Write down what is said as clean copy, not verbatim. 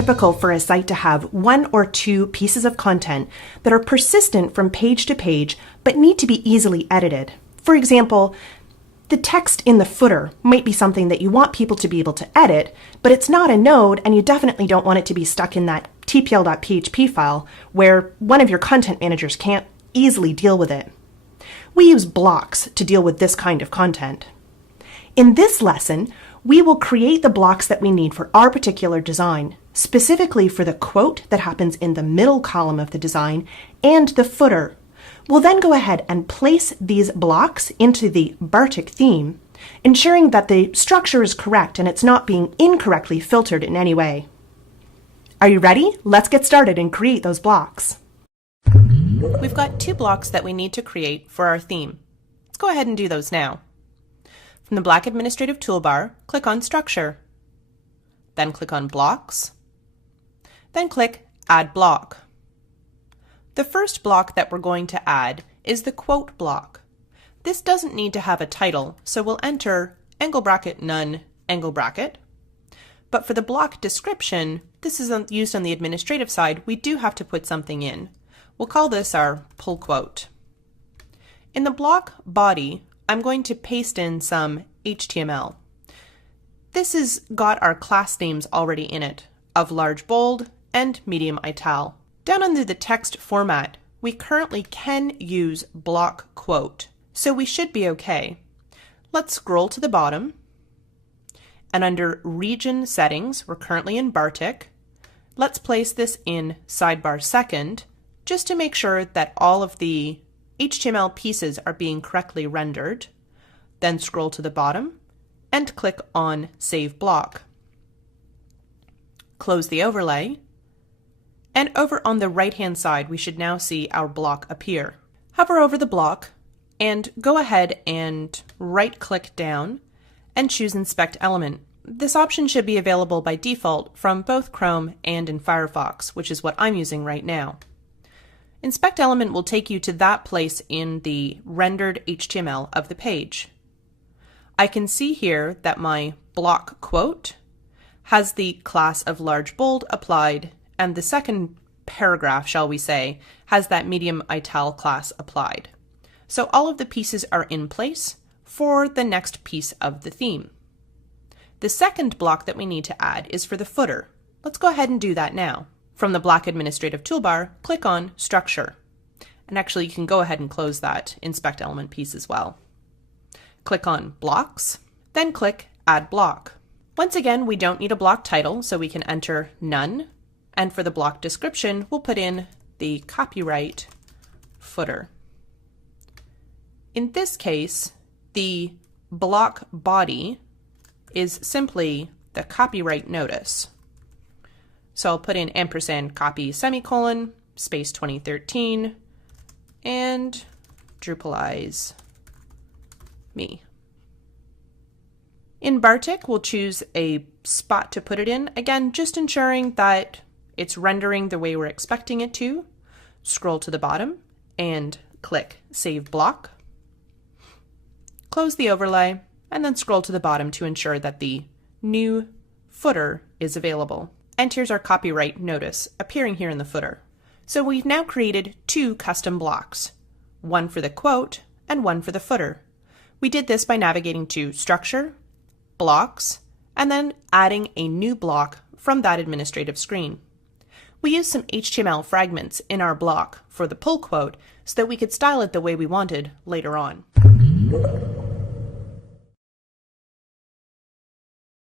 typical for a site to have one or two pieces of content that are persistent from page to page but need to be easily edited. For example, the text in the footer might be something that you want people to be able to edit, but it's not a node and you definitely don't want it to be stuck in that tpl.php file where one of your content managers can't easily deal with it. We use blocks to deal with this kind of content. In this lesson, we will create the blocks that we need for our particular design, specifically for the quote that happens in the middle column of the design and the footer. We'll then go ahead and place these blocks into the Bartik theme, ensuring that the structure is correct and it's not being incorrectly filtered in any way. Are you ready? Let's get started and create those blocks. We've got two blocks that we need to create for our theme. Let's go ahead and do those now. From the black administrative toolbar, click on Structure. Then click on Blocks. Then click Add Block. The first block that we're going to add is the quote block. This doesn't need to have a title, so we'll enter angle bracket none angle bracket. But for the block description, this is used on the administrative side, we do have to put something in. We'll call this our pull quote. In the block body, I'm going to paste in some HTML. This has got our class names already in it, of large bold and medium ital. Down under the text format, we currently can use block quote, so we should be okay. Let's scroll to the bottom, and under region settings, we're currently in Bartik. Let's place this in sidebar second, just to make sure that all of the HTML pieces are being correctly rendered. Then scroll to the bottom and click on Save Block. Close the overlay, and over on the right-hand side, we should now see our block appear. Hover over the block and go ahead and right-click down and choose Inspect Element. This option should be available by default from both Chrome and in Firefox, which is what I'm using right now. Inspect Element will take you to that place in the rendered HTML of the page. I can see here that my block quote has the class of large bold applied, and the second paragraph, shall we say, has that medium ital class applied. So all of the pieces are in place for the next piece of the theme. The second block that we need to add is for the footer. Let's go ahead and do that now. From the black administrative toolbar, click on Structure. And actually you can go ahead and close that Inspect Element piece as well. Click on Blocks, then click Add Block. Once again, we don't need a block title, so we can enter none. And for the block description, we'll put in the copyright footer. In this case, the block body is simply the copyright notice. So I'll put in ampersand copy semicolon, space 2013, and Drupalize me. In Bartik, we'll choose a spot to put it in, again, just ensuring that it's rendering the way we're expecting it to. Scroll to the bottom and click Save Block. Close the overlay and then scroll to the bottom to ensure that the new footer is available. And here's our copyright notice appearing here in the footer. So we've now created two custom blocks, one for the quote and one for the footer. We did this by navigating to Structure, Blocks, and then adding a new block from that administrative screen. We used some HTML fragments in our block for the pull quote so that we could style it the way we wanted later on.